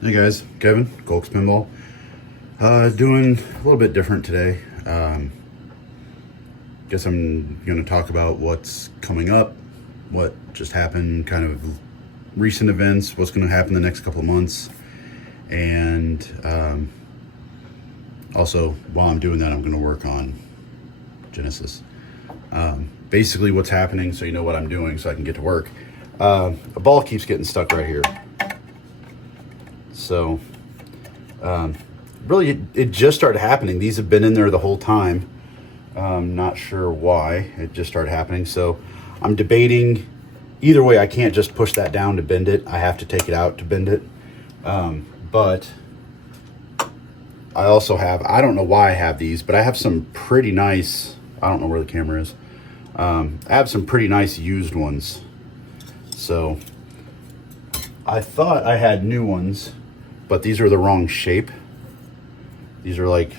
Hey guys, Kevin, Golks Pinball. Doing a little bit different today. Guess I'm going to talk about what's coming up, what just happened, kind of recent events, what's going to happen the next couple of months, and also while I'm doing that, I'm going to work on Genesis. Basically, what's happening, so you know what I'm doing, so I can get to work. A ball keeps getting stuck right here. So, really, it just started happening. These have been in there the whole time. Not sure why. It just started happening. So, I'm debating. Either way, I can't just push that down to bend it. I have to take it out to bend it. But I also have, I don't know why I have these, but I have some pretty nice, I don't know where the camera is. I have some pretty nice used ones. So, I thought I had new ones, but these are the wrong shape. These are like,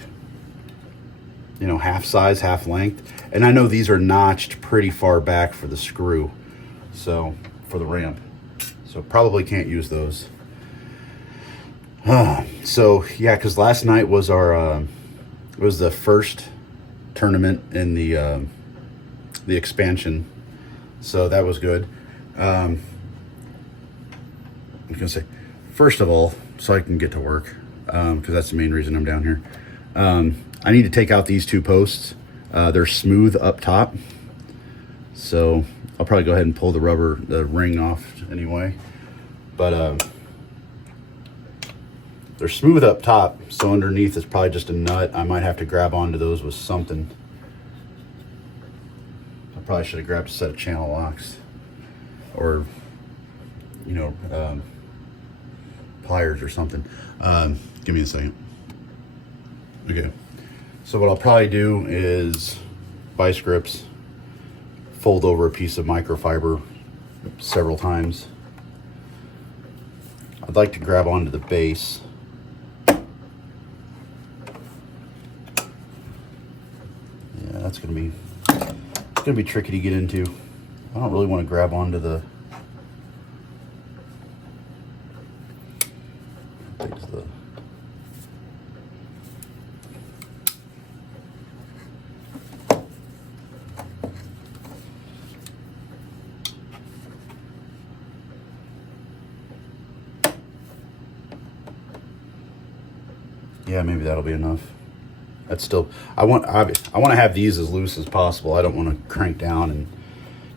you know, half size, half length. And I know these are notched pretty far back for the screw. So, for the ramp. So probably can't use those. So, yeah, because last night was our, it was the first tournament in the expansion. So that was good. I was gonna say, first of all, so I can get to work, because that's the main reason I'm down here. I need to take out these two posts. They're smooth up top, so I'll probably go ahead and pull the ring off anyway. But they're smooth up top, so underneath is probably just a nut. I might have to grab onto those with something. I probably should have grabbed a set of channel locks, or you know, pliers or something. Give me a second. Okay, so what I'll probably do is vice grips, fold over a piece of microfiber several times. I'd like to grab onto the base. Yeah, that's gonna be tricky to get into. I don't really want to grab onto the yeah, maybe that'll be enough. That's still, I want to have these as loose as possible. I don't want to crank down and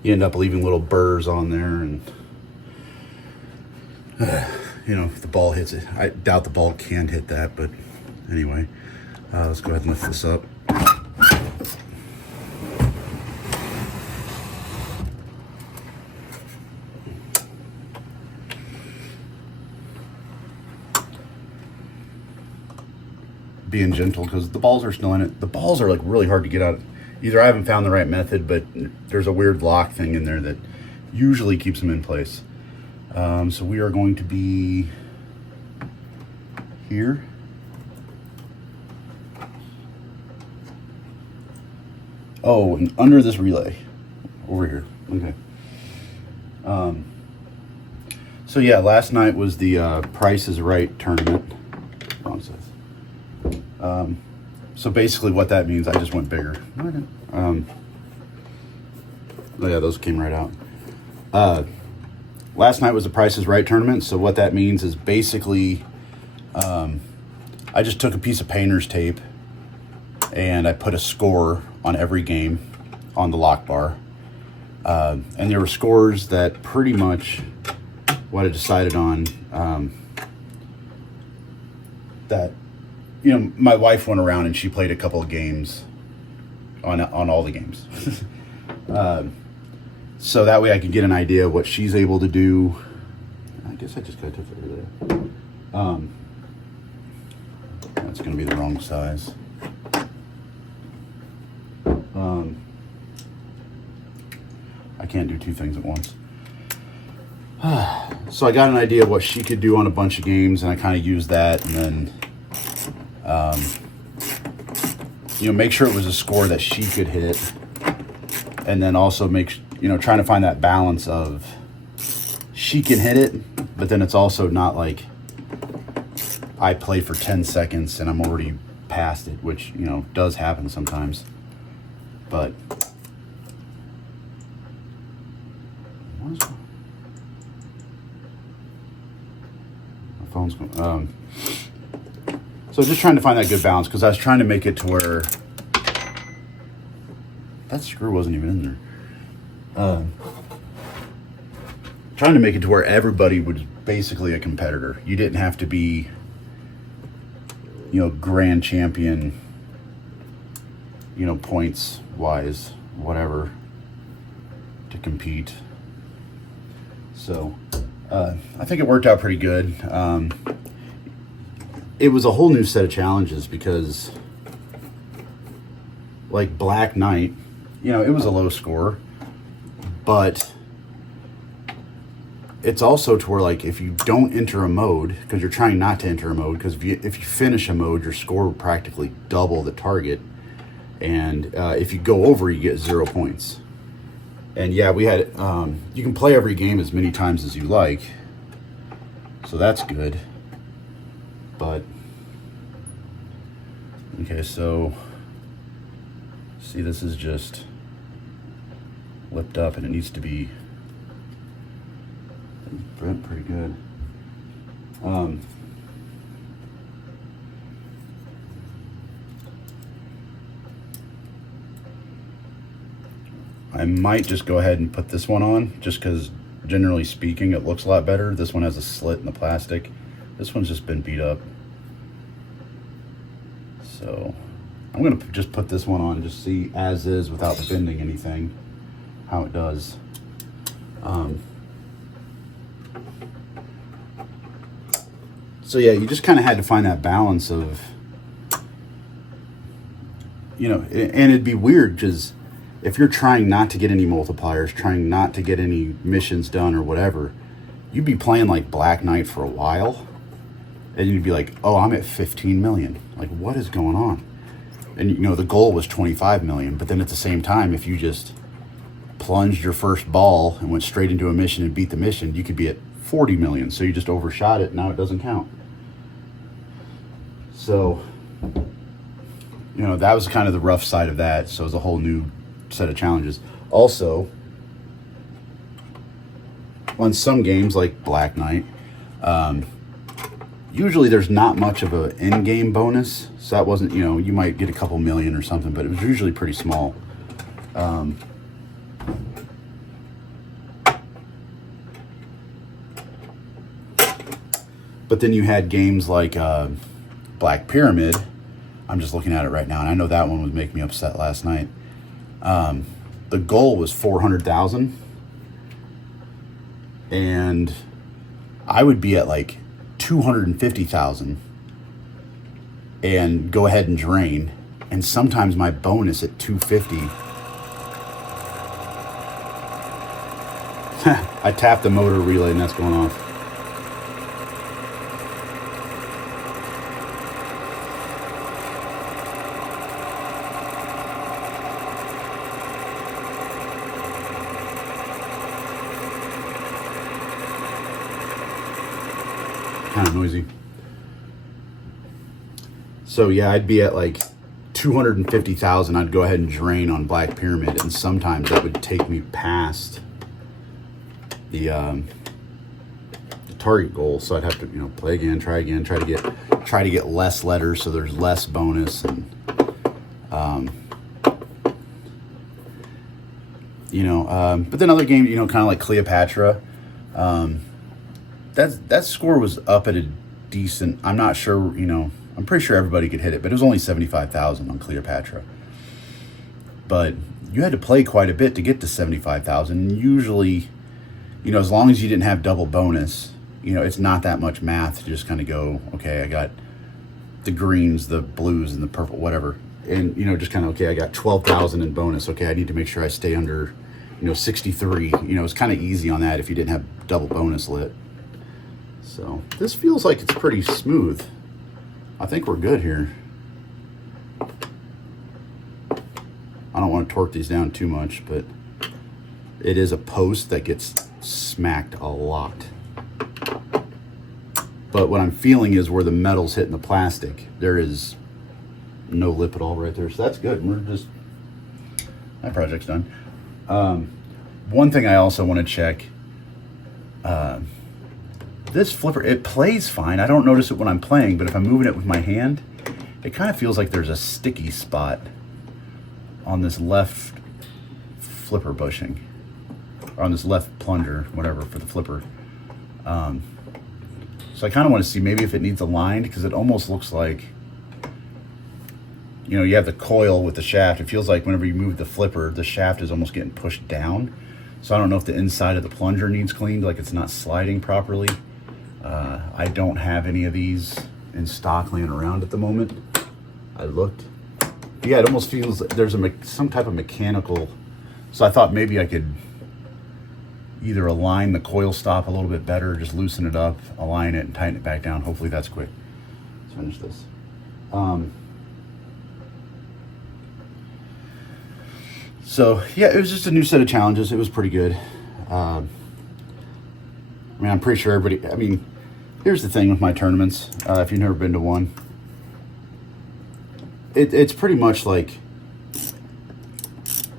you end up leaving little burrs on there, and you know, if the ball hits it. I doubt the ball can hit that, but anyway, let's go ahead and lift this up. Being gentle because the balls are still in it. The balls are like really hard to get out. Either I haven't found the right method, but there's a weird lock thing in there that usually keeps them in place. So we are going to be here. Oh, and under this relay over here. Okay. So yeah, last night was the Price is Right tournament. Wrong size. So basically what that means, I just went bigger. Oh yeah, those came right out. Last night was the Price is Right tournament. So what that means is basically, I just took a piece of painter's tape and I put a score on every game on the lock bar. And there were scores that pretty much what I decided on, that, you know, my wife went around and she played a couple of games on all the games. So that way I can get an idea of what she's able to do. I guess I just got to fit her there. That's going to be the wrong size. I can't do two things at once. So I got an idea of what she could do on a bunch of games, and I kind of used that, and then you know, make sure it was a score that she could hit, and then also trying to find that balance of she can hit it, but then it's also not like I play for 10 seconds and I'm already past it, which, you know, does happen sometimes. But what is my phone's going? So just trying to find that good balance, because I was trying to make it to where that screw wasn't even in there. Trying to make it to where everybody was basically a competitor. You didn't have to be, you know, grand champion, you know, points wise, whatever, to compete. So I think it worked out pretty good. It was a whole new set of challenges, because like Black Knight, you know, it was a low score, but it's also to where, like, if you don't enter a mode, because you're trying not to enter a mode, because if you finish a mode, your score will practically double the target, and if you go over, you get 0 points. And yeah, we had you can play every game as many times as you like, so that's good. But okay, so see, this is just lipped up and it needs to be bent pretty good. I might just go ahead and put this one on, just because generally speaking it looks a lot better. This one has a slit in the plastic. This one's just been beat up. So I'm gonna just put this one on, just see as is without bending anything, how it does. So yeah, you just kind of had to find that balance of, you know, and it'd be weird, because if you're trying not to get any multipliers, trying not to get any missions done or whatever, you'd be playing like Black Knight for a while, and you'd be like, oh, I'm at 15 million. Like, what is going on? And, you know, the goal was 25 million. But then at the same time, if you just plunged your first ball and went straight into a mission and beat the mission, you could be at 40 million. So you just overshot it. Now it doesn't count. So, you know, that was kind of the rough side of that. So it was a whole new set of challenges. Also, on some games like Black Knight, usually there's not much of an in-game bonus, so that wasn't, you know, you might get a couple million or something, but it was usually pretty small. But then you had games like Black Pyramid. I'm just looking at it right now, and I know that one would make me upset last night. The goal was 400,000, and I would be at like 250,000 and go ahead and drain, and sometimes my bonus at 250. I tapped the motor relay and that's going off. Kind of noisy. So yeah, I'd be at like 250,000. I'd go ahead and drain on Black Pyramid, and sometimes that would take me past the target goal. So I'd have to, you know, play again, try to get less letters, so there's less bonus, and you know, but then other games, you know, kind of like Cleopatra. That score was up at a decent, I'm not sure, you know, I'm pretty sure everybody could hit it, but it was only 75,000 on Cleopatra. But you had to play quite a bit to get to 75,000. Usually, you know, as long as you didn't have double bonus, you know, it's not that much math to just kind of go, okay, I got the greens, the blues, and the purple, whatever. And, you know, just kind of, okay, I got 12,000 in bonus. Okay, I need to make sure I stay under, you know, 63. You know, it's kind of easy on that if you didn't have double bonus lit. So this feels like it's pretty smooth. I think we're good here. I don't want to torque these down too much, but it is a post that gets smacked a lot. But what I'm feeling is where the metal's hitting the plastic, there is no lip at all right there. So that's good. My project's done. One thing I also want to check, this flipper, it plays fine. I don't notice it when I'm playing, but if I'm moving it with my hand, it kind of feels like there's a sticky spot on this left flipper bushing, or on this left plunger, whatever, for the flipper. So I kind of want to see maybe if it needs aligned, because it almost looks like, you know, you have the coil with the shaft. It feels like whenever you move the flipper, the shaft is almost getting pushed down. So I don't know if the inside of the plunger needs cleaned, like it's not sliding properly. I don't have any of these in stock laying around at the moment. I looked. Yeah, it almost feels like there's some type of mechanical. So I thought maybe I could either align the coil stop a little bit better, just loosen it up, align it, and tighten it back down. Hopefully that's quick. Let's finish this. So yeah, it was just a new set of challenges. It was pretty good. I mean, I'm pretty sure everybody, I mean, here's the thing with my tournaments, if you've never been to one, it's pretty much like,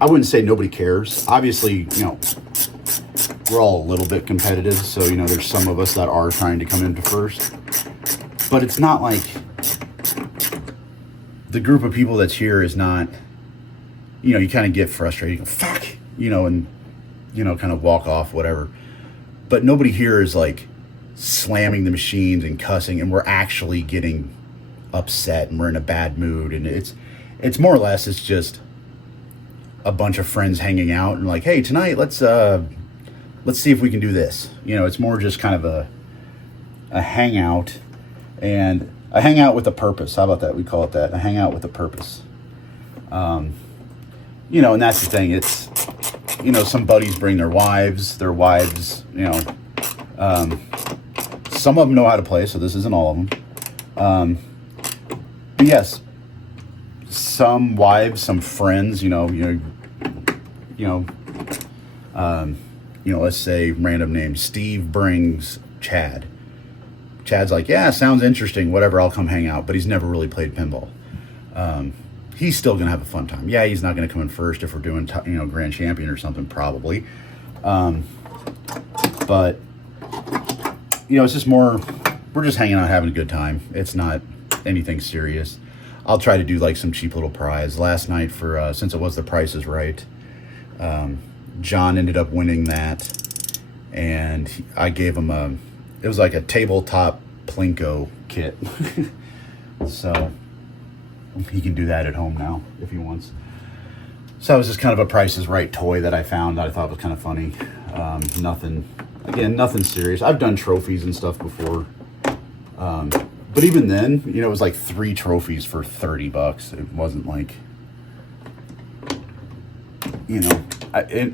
I wouldn't say nobody cares. Obviously, you know, we're all a little bit competitive, so, you know, there's some of us that are trying to come into first, but it's not like the group of people that's here is not, you know, you kind of get frustrated, you go, fuck, you know, and, you know, kind of walk off, whatever. But nobody here is like slamming the machines and cussing, and we're actually getting upset and we're in a bad mood. And it's more or less, it's just a bunch of friends hanging out and like, hey, tonight, let's see if we can do this. You know, it's more just kind of a hangout, and a hangout with a purpose. How about that? We call it that, a hangout with a purpose. You know, and that's the thing. It's, you know, some buddies bring their wives, you know, some of them know how to play, so this isn't all of them. But yes, some wives, some friends, you know, let's say random name, Steve brings Chad. Chad's like, yeah, sounds interesting, whatever, I'll come hang out, but he's never really played pinball. He's still going to have a fun time. Yeah, he's not going to come in first if we're doing, you know, Grand Champion or something, probably. But, you know, it's just more, we're just hanging out, having a good time. It's not anything serious. I'll try to do like some cheap little prize. Last night for, since it was The Price is Right, John ended up winning that. And I gave him it was like a tabletop Plinko kit. So he can do that at home now if he wants. So it was just kind of a Price is Right toy that I found that I thought was kind of funny. Nothing serious. I've done trophies and stuff before. But even then, you know, it was like 3 trophies for $30. It wasn't like, you know, I'm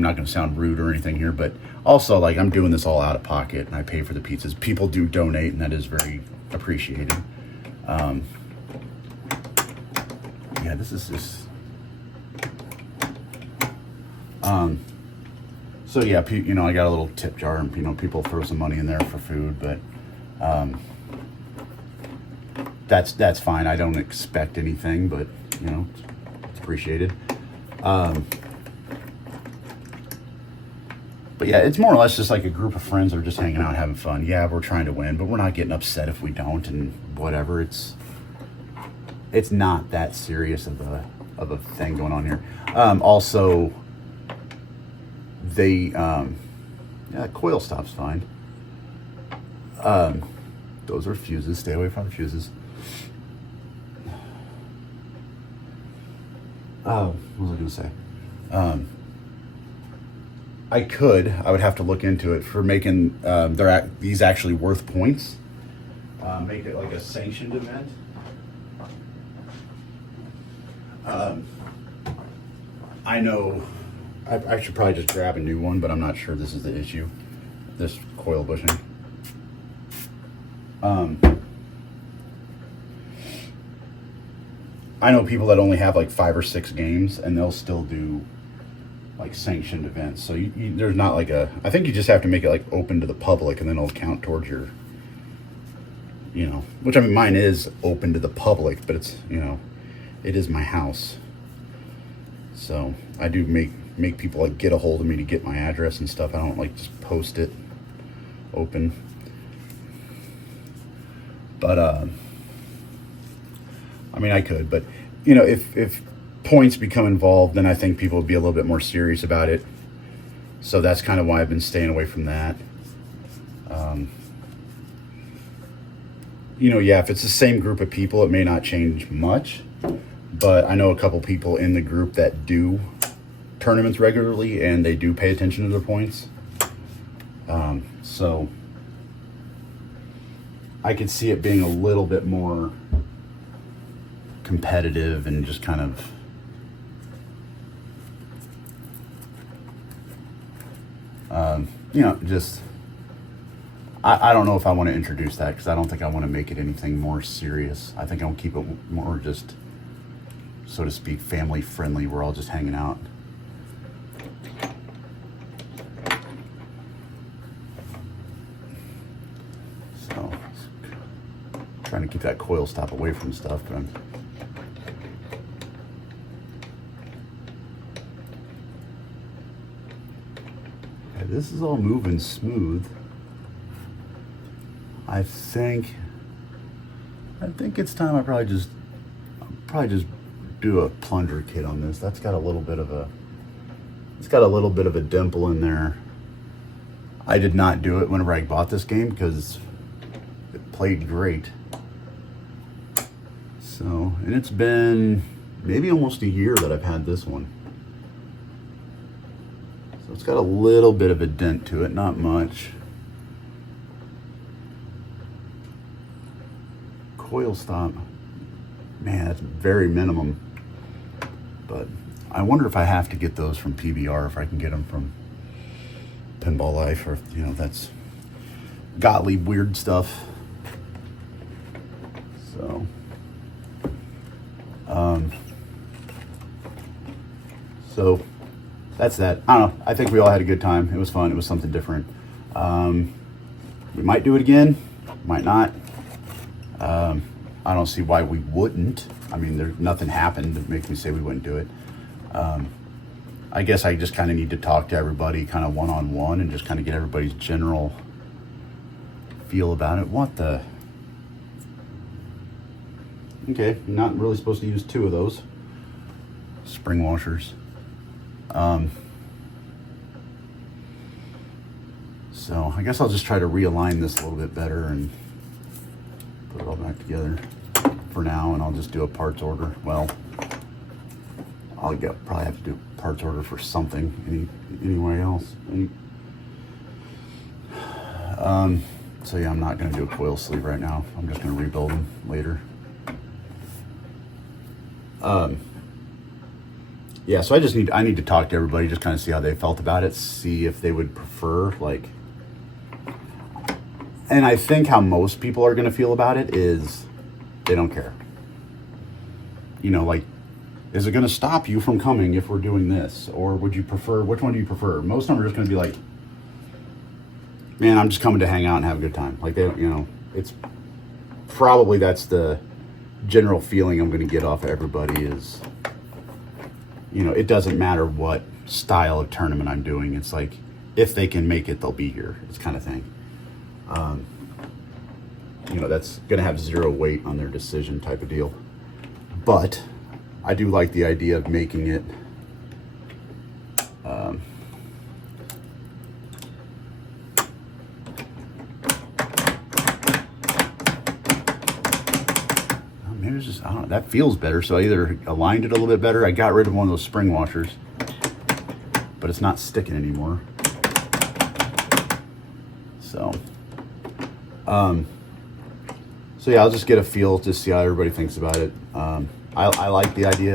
not going to sound rude or anything here, but also, like, I'm doing this all out of pocket, and I pay for the pizzas. People do donate, and that is very appreciated. Yeah, this is just... So, yeah, you know, I got a little tip jar, and, you know, people throw some money in there for food, but that's fine. I don't expect anything, but, you know, it's appreciated. But yeah, it's more or less just like a group of friends that are just hanging out, having fun. Yeah, we're trying to win, but we're not getting upset if we don't, and whatever. It's not that serious of a thing going on here. Also, coil stop's fine. Those are fuses. Stay away from the fuses. What was I going to say? I would have to look into it for making these actually worth points. Make it like a sanctioned event. I know I should probably just grab a new one, but I'm not sure this is the issue. This coil bushing. I know people that only have like 5 or 6 games, and they'll still do like sanctioned events. So there's not like a, I think you just have to make it like open to the public, and then it'll count towards your, you know, which I mean, mine is open to the public, but it's, you know, it is my house. So I do make people like get a hold of me to get my address and stuff. I don't like just post it open. But I mean, I could, but you know, if points become involved, then I think people would be a little bit more serious about it. So that's kind of why I've been staying away from that. You know, yeah, if it's the same group of people, it may not change much, but I know a couple people in the group that do tournaments regularly, and they do pay attention to their points. So I could see it being a little bit more competitive and just kind of you know, just I don't know if I want to introduce that, because I don't think I want to make it anything more serious. I think I'll keep it more just, so to speak, family friendly. We're all just hanging out. So trying to keep that coil stop away from stuff, but this is all moving smooth. I think it's time I probably just do a plunger kit on this. That's got a little bit of a, it's got a little bit of a dimple in there. I did not do it whenever I bought this game because it played great. So, and it's been maybe almost a year that I've had this one. So it's got a little bit of a dent to it, not much. Coil stop, man, that's very minimum. But I wonder if I have to get those from PBR, if I can get them from Pinball Life, or, you know, that's Gottlieb weird stuff. So, so that's that. I don't know. I think we all had a good time. It was fun. It was something different. We might do it again, might not. I don't see why we wouldn't. I mean, there's nothing happened that makes me say we wouldn't do it. I guess I just kind of need to talk to everybody kind of one-on-one and just kind of get everybody's general feel about it. What the? Okay, you're not really supposed to use two of those spring washers. So I guess I'll just try to realign this a little bit better and put it all back together for now, and I'll just do a parts order. Well, I'll probably have to do a parts order for something anywhere else. So yeah, I'm not going to do a coil sleeve right now. I'm just going to rebuild them later. Yeah, so I need to talk to everybody, just kind of see how they felt about it, see if they would prefer, like, and I think how most people are going to feel about it is they don't care. You know, like, is it going to stop you from coming if we're doing this? Or would you prefer, which one do you prefer? Most of them are just going to be like, man, I'm just coming to hang out and have a good time. Like, they don't, you know, it's probably, that's the general feeling I'm going to get off of everybody is, you know, it doesn't matter what style of tournament I'm doing. It's like, if they can make it, they'll be here. It's kind of thing. You know, that's going to have zero weight on their decision type of deal. But I do like the idea of making it maybe it's just, I don't know, that feels better. So I either aligned it a little bit better. I got rid of one of those spring washers, but it's not sticking anymore. So, so yeah, I'll just get a feel to see how everybody thinks about it. I like the idea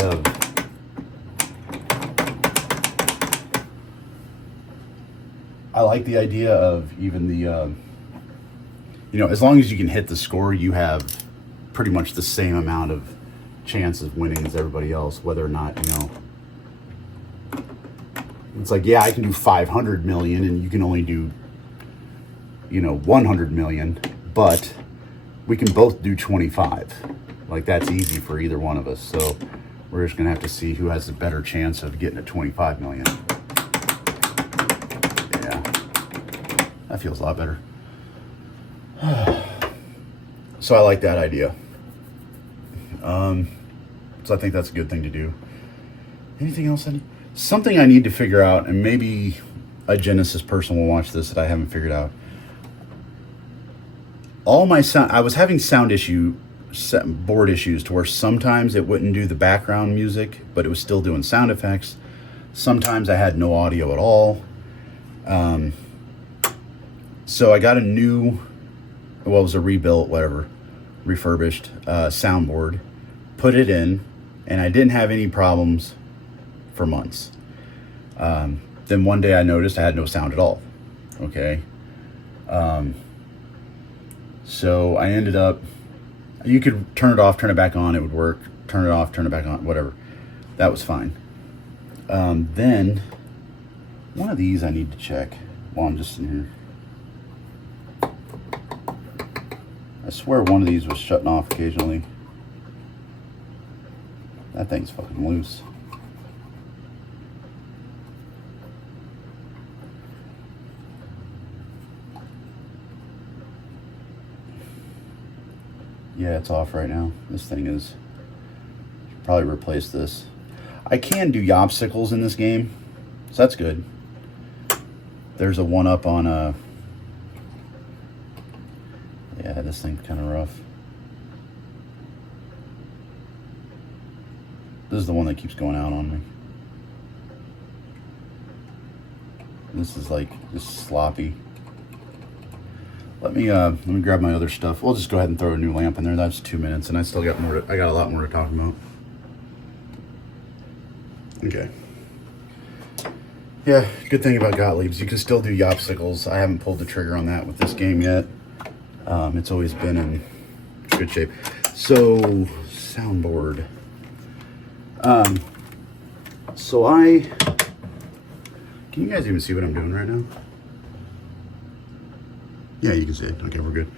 of, even the, you know, as long as you can hit the score, you have pretty much the same amount of chance of winning as everybody else, whether or not, you know, It's like, yeah, I can do 500 million and you can only do, 100 million, but we can both do 25. Like, that's easy for either one of us. So we're just going to have to see who has the better chance of getting a 25 million. Yeah, that feels a lot better. So I like that idea. So I think that's a good thing to do. Anything else? Something I need to figure out, and maybe a Genesis person will watch this that I haven't figured out. All my sound, I was having board issues to where sometimes it wouldn't do the background music, but it was still doing sound effects. Sometimes I had no audio at all. So I got a new, well, it was a rebuilt, whatever, refurbished soundboard, put it in, and I didn't have any problems for months. Then one day I noticed I had no sound at all. Okay. So I ended up, you could turn it off, turn it back on, it would work. Turn it off, turn it back on, whatever. That was fine. Then one of these I need to check while I'm just in here. I swear one of these was shutting off occasionally. That thing's fucking loose. Yeah, it's off right now. This thing is, probably replace this. I can do yopsicles in this game, so that's good. There's a one up on yeah, this thing's kind of rough. This is the one that keeps going out on me. This is like just sloppy. Let me grab my other stuff. We'll just go ahead and throw a new lamp in there. That's 2 minutes, and I still got more. I got a lot more to talk about. Okay. Yeah, good thing about Gottlieb's, you can still do yopsicles. I haven't pulled the trigger on that with this game yet. It's always been in good shape. So, soundboard. Can you guys even see what I'm doing right now? Yeah, you can see it. Okay, we're good.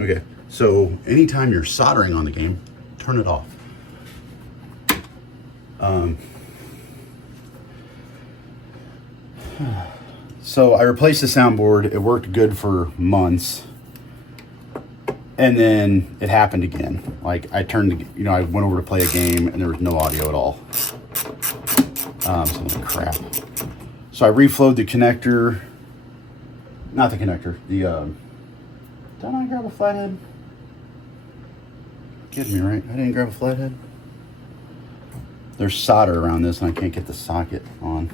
Okay, so anytime you're soldering on the game, turn it off. So I replaced the soundboard. It worked good for months. And then it happened again. Like I I went over to play a game and there was no audio at all. Some crap. So I reflowed the connector. Not the connector. Did I grab a flathead? Kidding me, right? I didn't grab a flathead. There's solder around this and I can't get the socket on.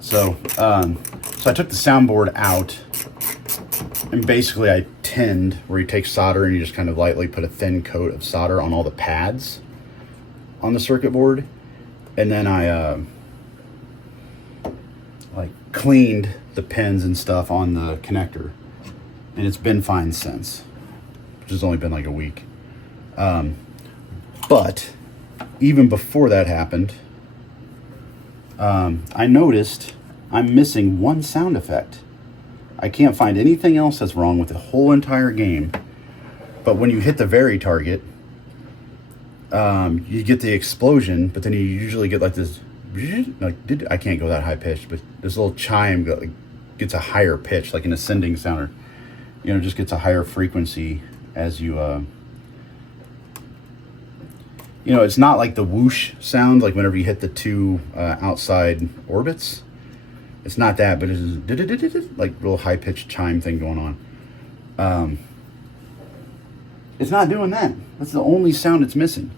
So I took the soundboard out and basically I tinned, where you take solder and you just kind of lightly put a thin coat of solder on all the pads on the circuit board. And then I like cleaned the pins and stuff on the connector, and it's been fine since, which has only been like a week. But even before that happened, I noticed I'm missing one sound effect. I can't find anything else that's wrong with the whole entire game. But when you hit the very target, you get the explosion, but then you usually get like this, like I can't go that high pitched, but this little chime gets a higher pitch, like an ascending sounder. Just gets a higher frequency as you, it's not like the whoosh sound, like whenever you hit the two outside orbits. It's not that, but it's like real high-pitched chime thing going on. It's not doing that. That's the only sound it's missing.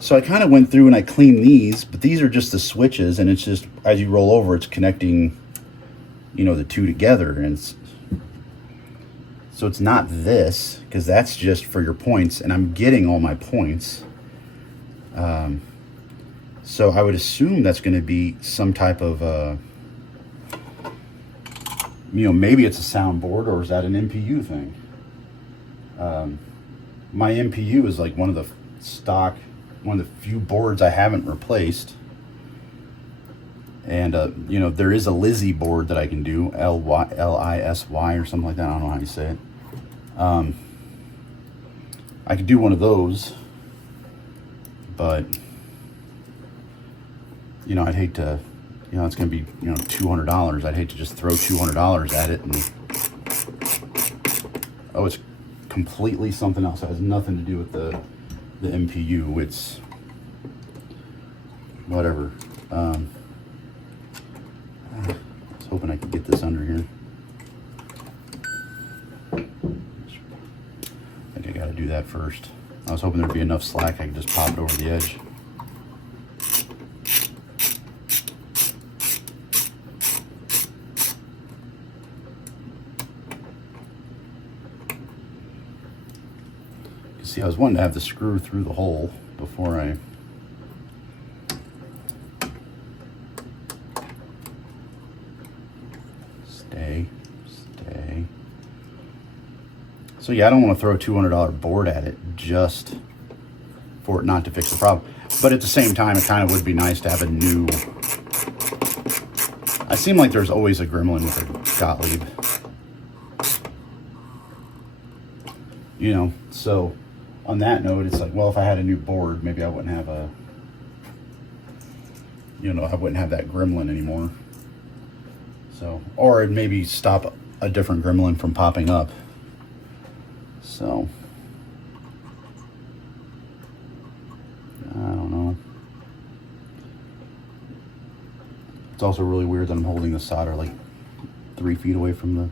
So I kind of went through and I cleaned these, but these are just the switches, and it's just, as you roll over, it's connecting, the two together. And so it's not this, because that's just for your points, and I'm getting all my points. So I would assume that's going to be some type of, maybe it's a soundboard, or is that an MPU thing? my MPU is like one of the few boards I haven't replaced. And, you know, there is a Lizzy board that I can do, Lisy or something like that. I don't know how you say it. I could do one of those, but, you know, I'd hate to, you know, it's going to be, you know, $200. I'd hate to just throw $200 at it. And, oh, it's completely something else. It has nothing to do with the MPU. It's whatever. I was hoping I could get this under here. I think I got to do that first. I was hoping there'd be enough slack I could just pop it over the edge. See, I was wanting to have the screw through the hole before I stay. So yeah, I don't want to throw a $200 board at it just for it not to fix the problem. But at the same time, it kind of would be nice to have a new... I seem like there's always a gremlin with a Gottlieb. You know, so on that note, it's like, well, if I had a new board, maybe I wouldn't have a... You know, I wouldn't have that gremlin anymore. So, or it'd maybe stop a different gremlin from popping up. So, I don't know. It's also really weird that I'm holding the solder like 3 feet away from the...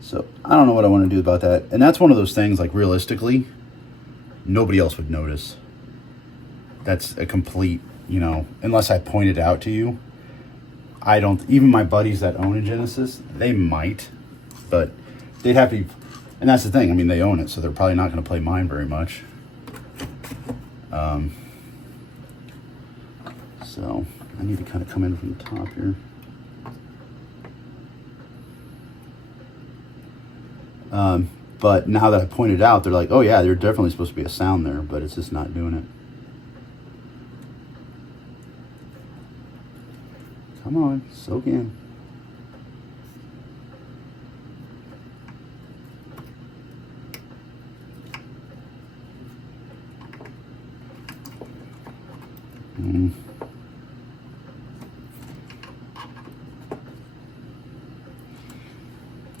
So, I don't know what I want to do about that. And that's one of those things, like, realistically, nobody else would notice. That's a complete, you know, unless I point it out to you. I don't, even my buddies that own a Genesis, they might, but they'd have to, and that's the thing, I mean, they own it, so they're probably not going to play mine very much. So, I need to kind of come in from the top here. But now that I pointed out, they're like, oh yeah, there's definitely supposed to be a sound there, but it's just not doing it. Come on, soak in.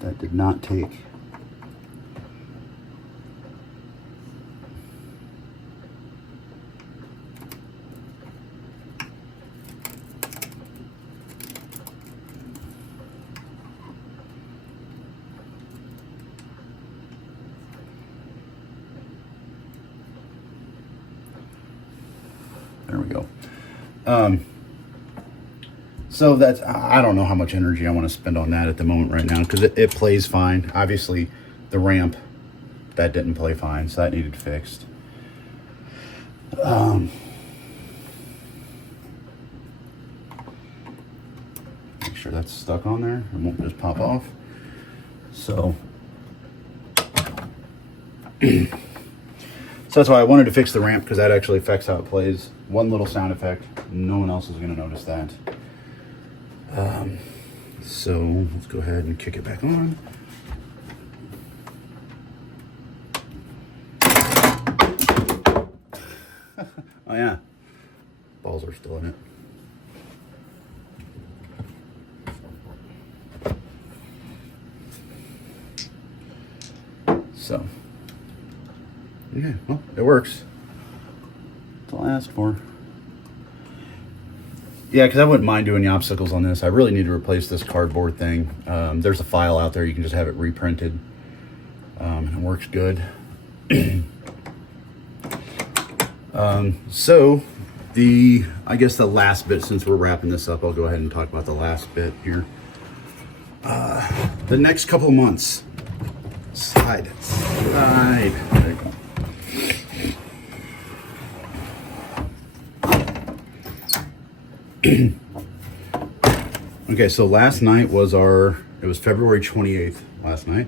That did not take. There we go. So that's, I don't know how much energy I want to spend on that at the moment right now, because it plays fine. Obviously, the ramp, that didn't play fine, so that needed fixed. Make sure that's stuck on there. It won't just pop off. So, so that's why I wanted to fix the ramp, because that actually affects how it plays. One little sound effect. No one else is going to notice that. So let's go ahead and kick it back on. Oh yeah, balls are still in it. So, yeah, well, it works. That's all I asked for. Yeah, because I wouldn't mind doing the obstacles on this. I really need to replace this cardboard thing. There's a file out there. You can just have it reprinted. And it works good. So, I guess the last bit, since we're wrapping this up, I'll go ahead and talk about the last bit here. The next couple of months. Slide. There you go. Okay, so last night was it was February 28th last night.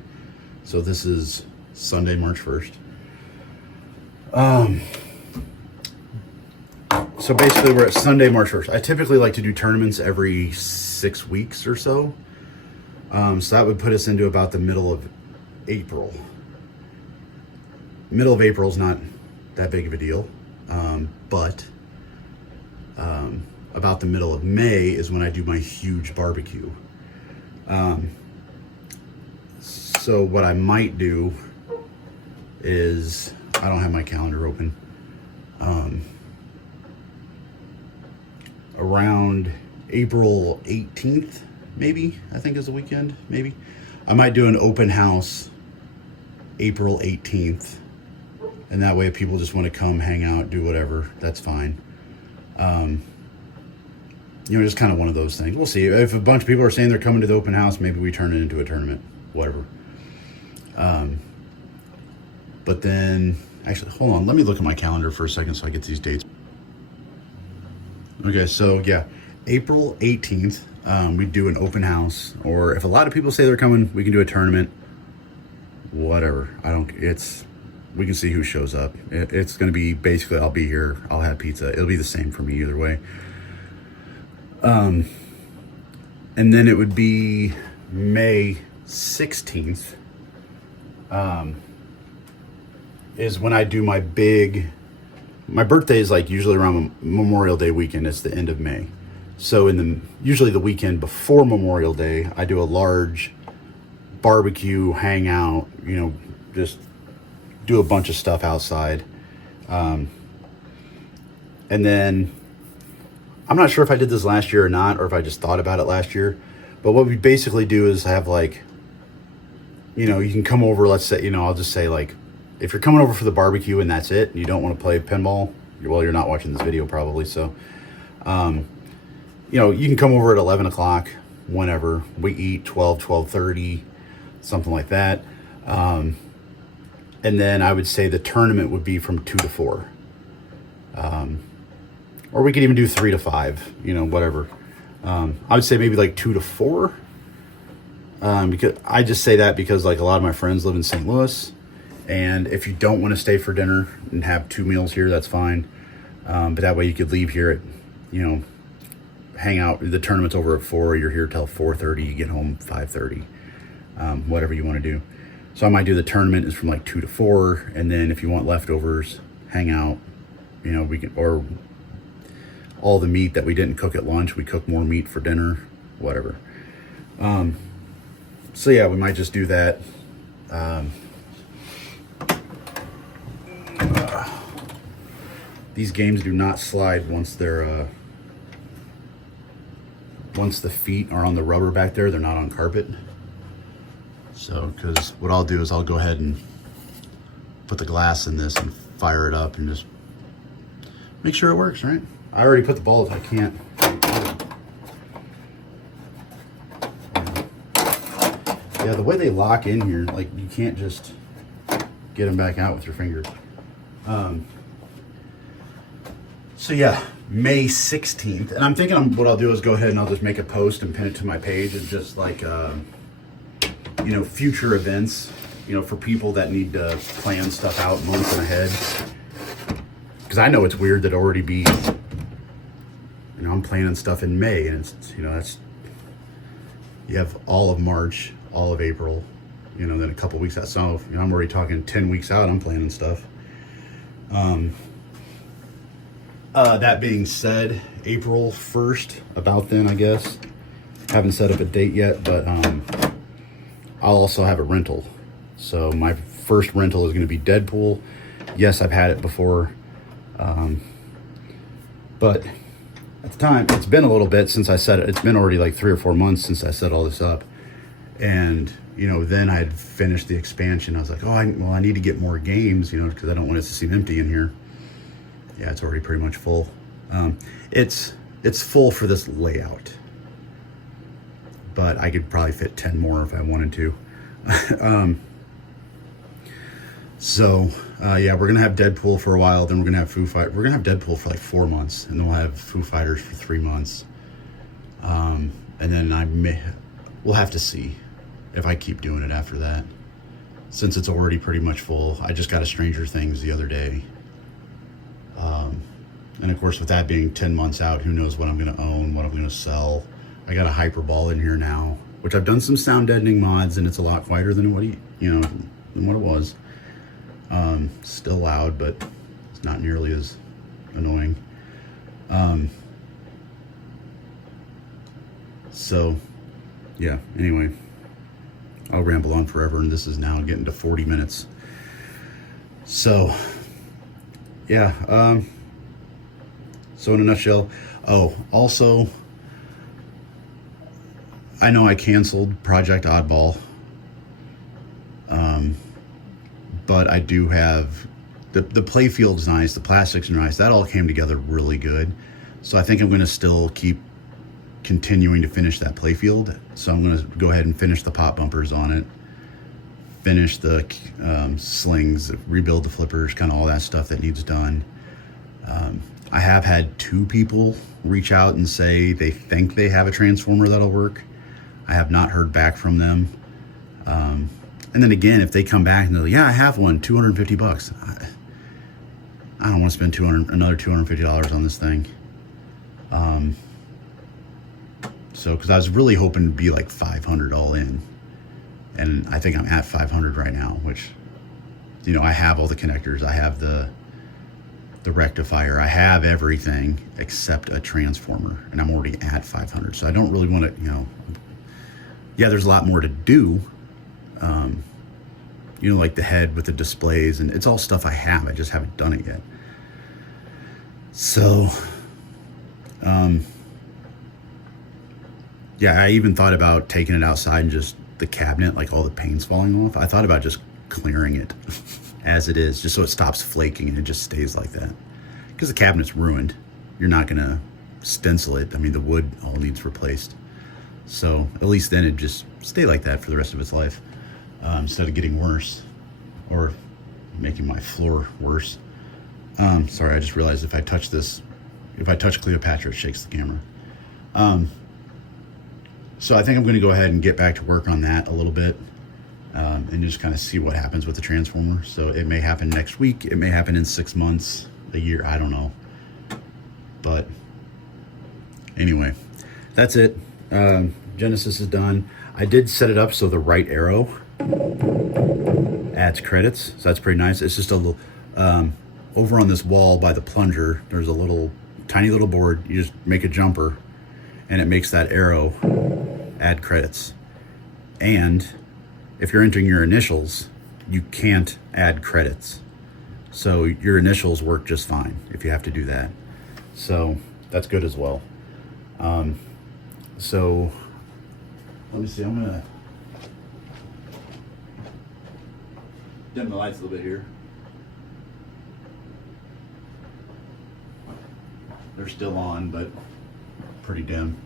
So this is Sunday, March 1st. So basically we're at Sunday, March 1st. I typically like to do tournaments every 6 weeks or so. So that would put us into about the middle of April. Middle of April is not that big of a deal. But about the middle of May is when I do my huge barbecue. So what I might do is, I don't have my calendar open, around April 18th, maybe, I think is the weekend, maybe. I might do an open house April 18th. And that way if people just want to come hang out, do whatever, that's fine. Just kind of one of those things. We'll see. If a bunch of people are saying they're coming to the open house, maybe we turn it into a tournament, whatever. But then, actually, hold on. Let me look at my calendar for a second so I get these dates. Okay, so yeah, April 18th, we do an open house. Or if a lot of people say they're coming, we can do a tournament. Whatever. We can see who shows up. It's going to be basically, I'll be here, I'll have pizza. It'll be the same for me either way. And then it would be May 16th, is when I do my birthday is like usually around Memorial Day weekend. It's the end of May. So usually the weekend before Memorial Day, I do a large barbecue, hangout, just do a bunch of stuff outside. And then I'm not sure if I did this last year or not, or if I just thought about it last year, but what we basically do is have you can come over, let's say, I'll just say if you're coming over for the barbecue and that's it, and you don't want to play pinball, you're not watching this video probably. So, you can come over at 11 o'clock, whenever we eat, 12:30, something like that. And then I would say the tournament would be from 2 to 4. Or we could even do 3 to 5, whatever. I would say maybe 2 to 4. Because I just say that because a lot of my friends live in St. Louis. And if you don't want to stay for dinner and have 2 meals here, that's fine. But that way you could leave here at, hang out. The tournament's over at 4. You're here till 4:30. You get home 5:30. Whatever you want to do. So I might do the tournament is from 2 to 4, and then if you want leftovers, hang out, we can, or all the meat that we didn't cook at lunch, we cook more meat for dinner, whatever. So yeah, we might just do that. These games do not slide once once the feet are on the rubber back there, they're not on carpet. So, because what I'll do is I'll go ahead and put the glass in this and fire it up and just make sure it works, right? I already put the balls, I can't. Yeah, the way they lock in here, you can't just get them back out with your finger. So yeah, May 16th. And I'm thinking what I'll do is go ahead and I'll just make a post and pin it to my page and just future events, for people that need to plan stuff out months ahead. Because I know it's weird that already be, I'm planning stuff in May, and it's, that's, you have all of March, all of April, then a couple weeks out. So, I'm already talking 10 weeks out, I'm planning stuff. That being said, April 1st, about then, I guess. Haven't set up a date yet, but, I'll also have a rental. So my first rental is going to be Deadpool. Yes, I've had it before. But at the time, it's been a little bit since I set it. It's been already 3 or 4 months since I set all this up. And, then I had finished the expansion. I was like, I need to get more games, because I don't want it to seem empty in here. Yeah, it's already pretty much full. It's full for this layout. But I could probably fit 10 more if I wanted to. Yeah, we're gonna have Deadpool for a while, then we're gonna have Foo Fighters. We're gonna have Deadpool for 4 months, and then we'll have Foo Fighters for 3 months. And then we'll have to see if I keep doing it after that. Since it's already pretty much full. I just got a Stranger Things the other day. And of course, with that being 10 months out, who knows what I'm going to own, what I'm going to sell. I got a Hyperball in here now, which I've done some sound deadening mods, and it's a lot quieter than what than what it was. Still loud, but it's not nearly as annoying. So, yeah, anyway, I'll ramble on forever, and this is now getting to 40 minutes. So, yeah, so in a nutshell, also, I know I canceled Project Oddball, but I do have, the play field's nice, the plastics are nice, that all came together really good. So I think I'm going to still keep continuing to finish that play field. So I'm going to go ahead and finish the pop bumpers on it, finish the slings, rebuild the flippers, kind of all that stuff that needs done. I have had 2 people reach out and say they think they have a transformer that'll work. I have not heard back from them. And then again, if they come back and they're like, yeah, I have one, $250. I don't want to spend another $250 on this thing. So, because I was really hoping to be like 500 all in, and I think I'm at 500 right now, which, I have all the connectors, I have the rectifier, I have everything except a transformer, and I'm already at 500. So I don't really want to, yeah, there's a lot more to do, like the head with the displays, and it's all stuff I have, I just haven't done it yet. So, yeah, I even thought about taking it outside and just the cabinet, like all the paint's falling off. I thought about just clearing it as it is, just so it stops flaking and it just stays like that. Because the cabinet's ruined. You're not going to stencil it. I mean, the wood all needs replaced. So at least then it'd just stay like that for the rest of its life, instead of getting worse or making my floor worse. Sorry, I just realized if I touch Cleopatra, it shakes the camera. So I think I'm going to go ahead and get back to work on that a little bit, and just kind of see what happens with the transformer. So it may happen next week. It may happen in 6 months, a year. I don't know. But anyway, that's it. Genesis is done. I did set it up so the right arrow adds credits. So that's pretty nice. It's just a little, over on this wall by the plunger, there's a tiny little board. You just make a jumper and it makes that arrow add credits. And if you're entering your initials, you can't add credits. So your initials work just fine if you have to do that. So that's good as well. So let me see, I'm gonna dim the lights a little bit here. They're still on, but pretty dim.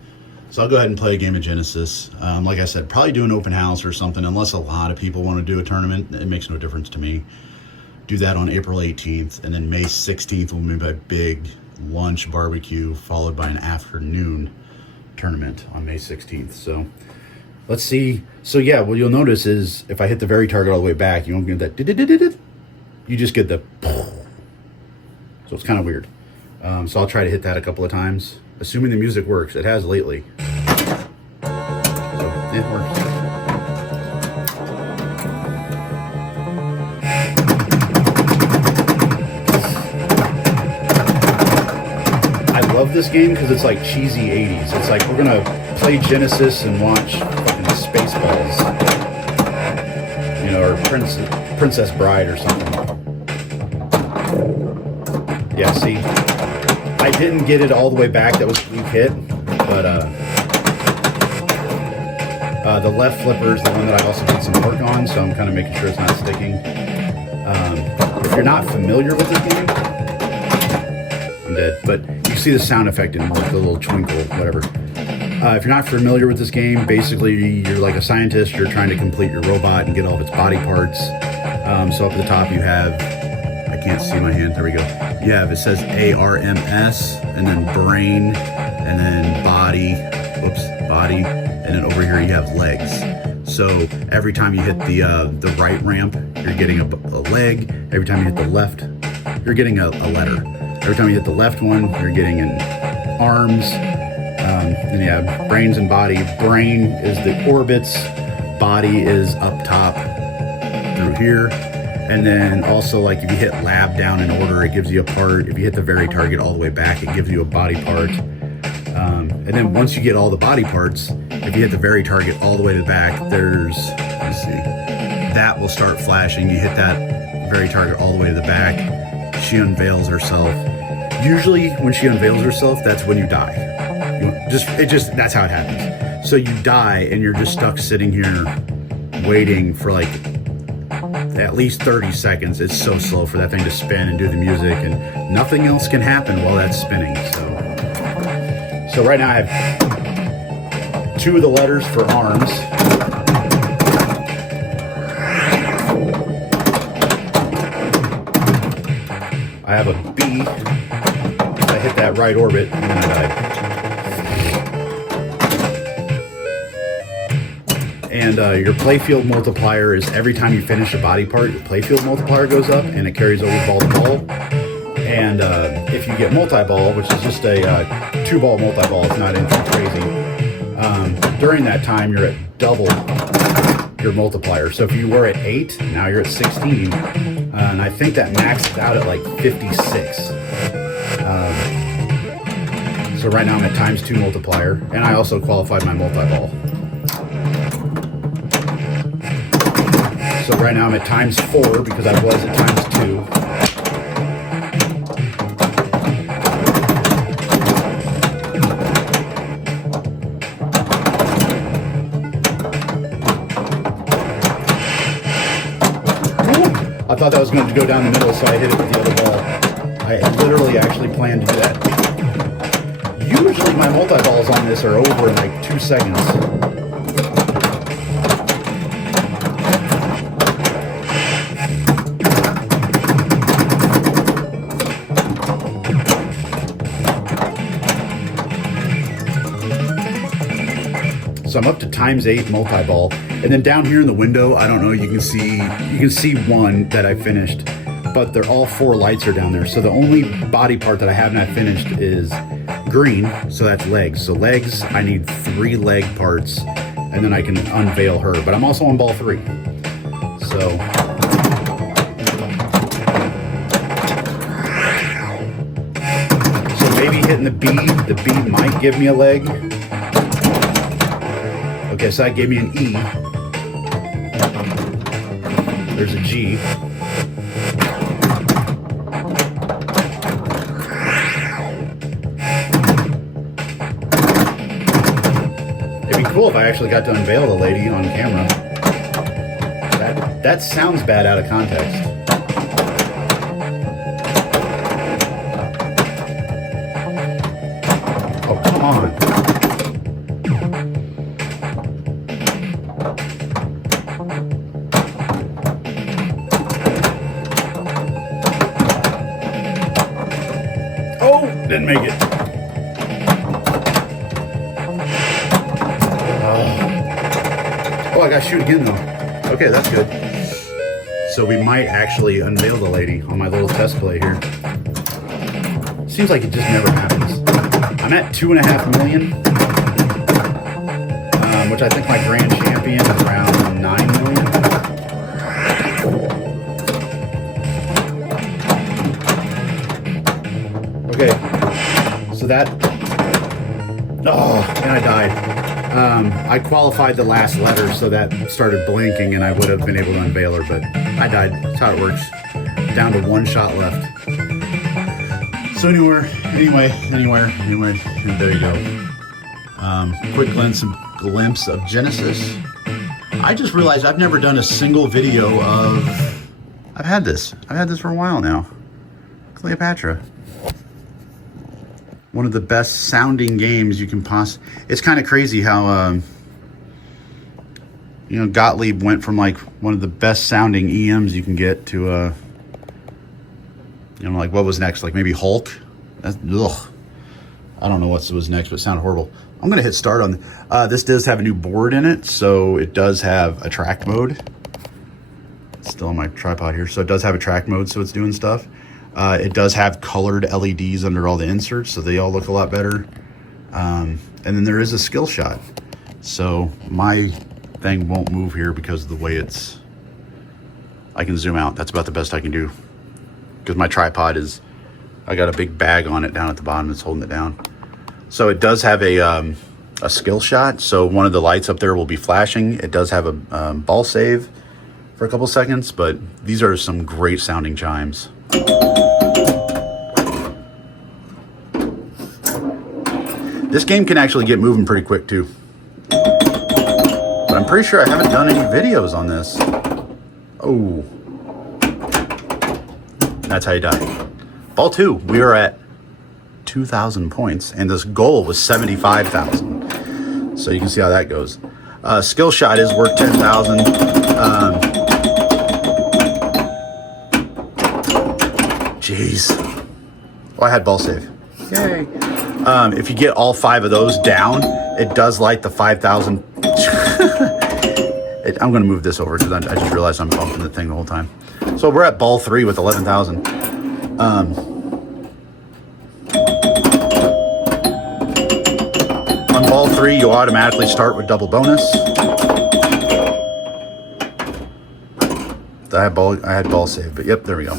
So I'll go ahead and play a game of Genesis. Like I said, probably do an open house or something, unless a lot of people want to do a tournament. It makes no difference to me. Do that on April 18th, and then May 16th will be a big lunch barbecue, followed by an afternoon tournament on May 16th. So let's see. So yeah, what you'll notice is if I hit the very target all the way back, you won't get that. You just get the. So it's kind of weird. So I'll try to hit that a couple of times, assuming the music works. It has lately. So it works. I love this game because it's like cheesy 80s. It's like we're gonna play Genesis and watch fucking Spaceballs, or Princess Bride or something. Yeah, see, I didn't get it all the way back. That was a weak hit, but the left flipper is the one that I also did some work on, so I'm kind of making sure it's not sticking. If you're not familiar with this game, I'm dead, but you see the sound effect in the little twinkle, whatever. If you're not familiar with this game, basically you're like a scientist, you're trying to complete your robot and get all of its body parts. So up at the top you have, I can't see my hand, there we go. You have, it says ARMS, and then brain, and then body, whoops, body, and then over here you have legs. So every time you hit the right ramp, you're getting a leg. Every time you hit the left, you're getting a letter. Every time you hit the left one, you're getting an arms. Then you have brains and body. Brain is the orbits, body is up top through here. And then also, like, if you hit lab down in order, it gives you a part. If you hit the very target all the way back, it gives you a body part. And then once you get all the body parts, if you hit the very target all the way to the back, there's, let's see, that will start flashing. You hit that very target all the way to the back, she unveils herself. Usually when she unveils herself, that's when you die. That's how it happens. So you die and you're just stuck sitting here waiting for like at least 30 seconds. It's so slow for that thing to spin and do the music, and nothing else can happen while that's spinning. So right now I have 2 of the letters for arms. I have a B. I hit that right orbit and then I died. And your playfield multiplier is every time you finish a body part, your playfield multiplier goes up and it carries over ball to ball. And if you get multi-ball, which is just a 2-ball multi-ball, it's not anything crazy, during that time you're at double your multiplier. So if you were at 8, now you're at 16. And I think that maxed out at like 56. So right now I'm at ×2 multiplier, and I also qualified my multi-ball. So right now I'm at ×4 because I was at ×2. I thought that was going to go down the middle, so I hit it with the other ball. I literally actually planned to do that. Usually my multi-balls on this are over in like 2 seconds. So I'm up to ×8 multi-ball. And then down here in the window, I don't know, you can see one that I finished, but they're all 4 lights are down there. So the only body part that I have not finished is green, so that's legs. So legs, I need 3 leg parts, and then I can unveil her. But I'm also on ball 3. So maybe hitting the B might give me a leg. Okay, so that gave me an E. There's a G. It'd be cool if I actually got to unveil the lady on camera. That sounds bad out of context. Oh, come on. Didn't make it. Oh, I got to shoot again though. Okay, that's good. So we might actually unveil the lady on my little test play here. Seems like it just never happens. I'm at 2.5 million, which I think my grand champion is around 9 million. Okay, so that, and I died. I qualified the last letter, so that started blinking and I would have been able to unveil her, but I died. That's how it works. Down to 1 shot left. So anyway, and there you go. Quick glimpse of Genesis. I just realized I've never done a single video of, I've had this for a while now. Cleopatra. One of the best sounding games you can it's kind of crazy how, Gottlieb went from like one of the best sounding EMs you can get to, like what was next? Like maybe Hulk? I don't know what was next, but it sounded horrible. I'm gonna hit start on, this does have a new board in it, so it does have a track mode. It's still on my tripod here, so it does have a track mode, so it's doing stuff. It does have colored LEDs under all the inserts, so they all look a lot better. And then there is a skill shot. So my thing won't move here because of the way it's, I can zoom out. That's about the best I can do. Because my tripod is, I got a big bag on it down at the bottom that's holding it down. So it does have a skill shot. So one of the lights up there will be flashing. It does have a ball save for a couple seconds, but these are some great sounding chimes. This game can actually get moving pretty quick too. But I'm pretty sure I haven't done any videos on this. Oh. That's how you die. Ball 2, we are at 2,000 points, and this goal was 75,000. So you can see how that goes. Skill shot is worth 10,000. Jeez. Oh, I had ball save. Yay. If you get all 5 of those down, it does light the 5,000. I'm going to move this over because I just realized I'm bumping the thing the whole time. So we're at ball 3 with 11,000. On ball 3, you automatically start with double bonus. I had ball save, but yep, there we go.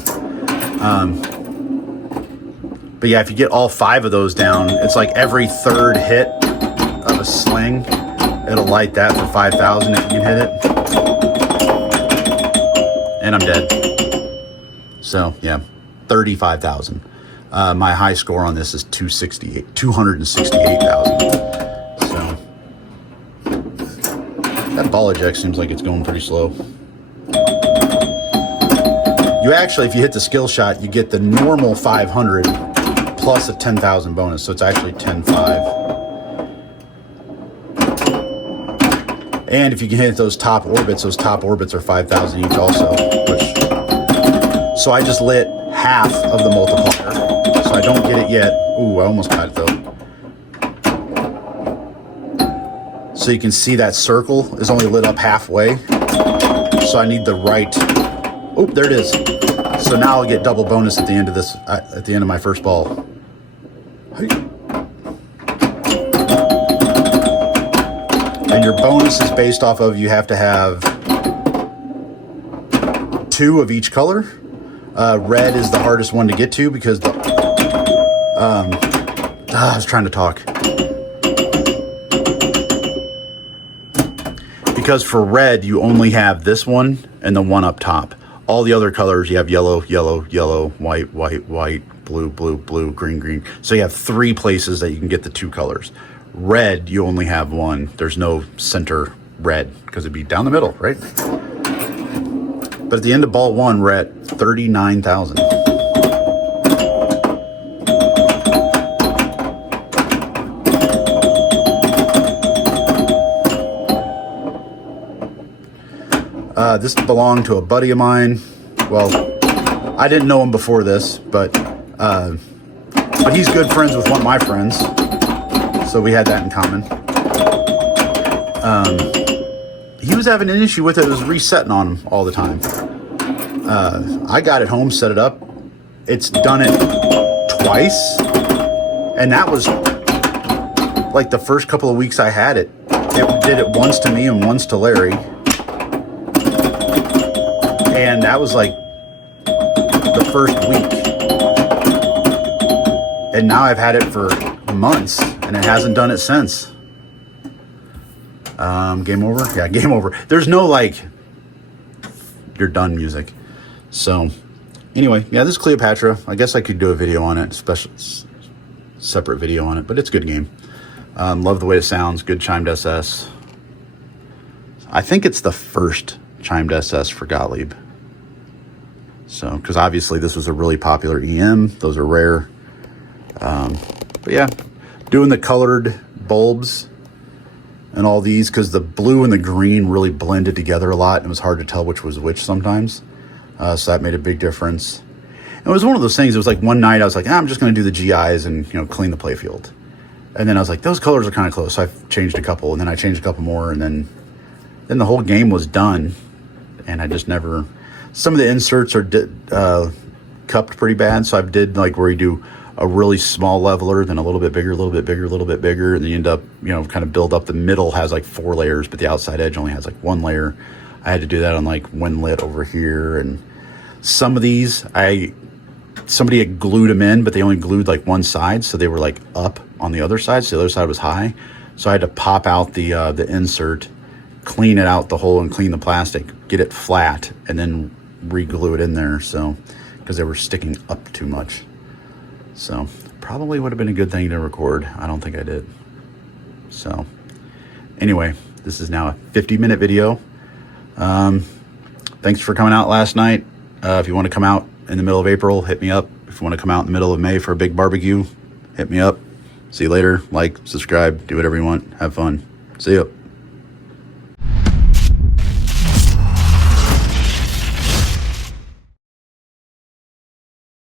But yeah, if you get all 5 of those down, it's like every 3rd hit of a sling, it'll light that for 5,000 if you can hit it. And I'm dead. So yeah, 35,000. My high score on this is 268,000. So that ball eject seems like it's going pretty slow. You actually, if you hit the skill shot, you get the normal 500 plus a 10,000 bonus, so it's actually 10,500. And if you can hit those top orbits are 5,000 each also. So I just lit half of the multiplier, so I don't get it yet. Ooh, I almost got it though. So you can see that circle is only lit up halfway. So I need the right. Oh, there it is. So now I'll get double bonus at the end of this, at the end of my first ball. And your bonus is based off of, you have to have 2 of each color. Red is the hardest one to get to because the, I was trying to talk. Because for red, you only have this one and the one up top. All the other colors, you have yellow, yellow, yellow, white, white, white, blue, blue, blue, green, green. So you have 3 places that you can get the 2 colors. Red, you only have 1. There's no center red because it'd be down the middle, right? But at the end of ball 1, we're at 39,000. This belonged to a buddy of mine. Well, I didn't know him before this, but he's good friends with one of my friends, so we had that in common. He was having an issue with it. It was resetting on him all the time. I got it home, set it up. It's done it twice, and that was like the first couple of weeks I had it. It did it once to me and once to Larry. And that was like the first week. And now I've had it for months and it hasn't done it since. Game over? Yeah, game over. There's no like, you're done music. So anyway, yeah, this is Cleopatra. I guess I could do a video on it, separate video on it, but it's a good game. Love the way it sounds. Good chimed SS. I think it's the first chimed SS for Gottlieb. So, because obviously this was a really popular EM. Those are rare. But yeah, doing the colored bulbs and all these, because the blue and the green really blended together a lot. And it was hard to tell which was which sometimes. So that made a big difference. And it was one of those things, it was like one night I was like, I'm just going to do the GIs and, clean the playfield. And then I was like, those colors are kind of close. So I changed a couple, and then I changed a couple more, and then the whole game was done. And I just never, some of the inserts are cupped pretty bad. So I did like where you do a really small leveler, then a little bit bigger, a little bit bigger, a little bit bigger. And then you end up, you know, kind of build up. The middle has like 4 layers, but the outside edge only has like 1 layer. I had to do that on like Winlet over here. And some of these, somebody had glued them in, but they only glued like one side. So they were like up on the other side. So the other side was high. So I had to pop out the insert, clean it out the hole and clean the plastic, get it flat, and then re-glue it in there. So, because they were sticking up too much. So probably would have been a good thing to record. I don't think I did. So anyway, this is now a 50-minute video. Thanks for coming out last night. If you want to come out in the middle of April, hit me up. If you want to come out in the middle of May for a big barbecue, hit me up. See you later. Like, subscribe, do whatever you want. Have fun. See you.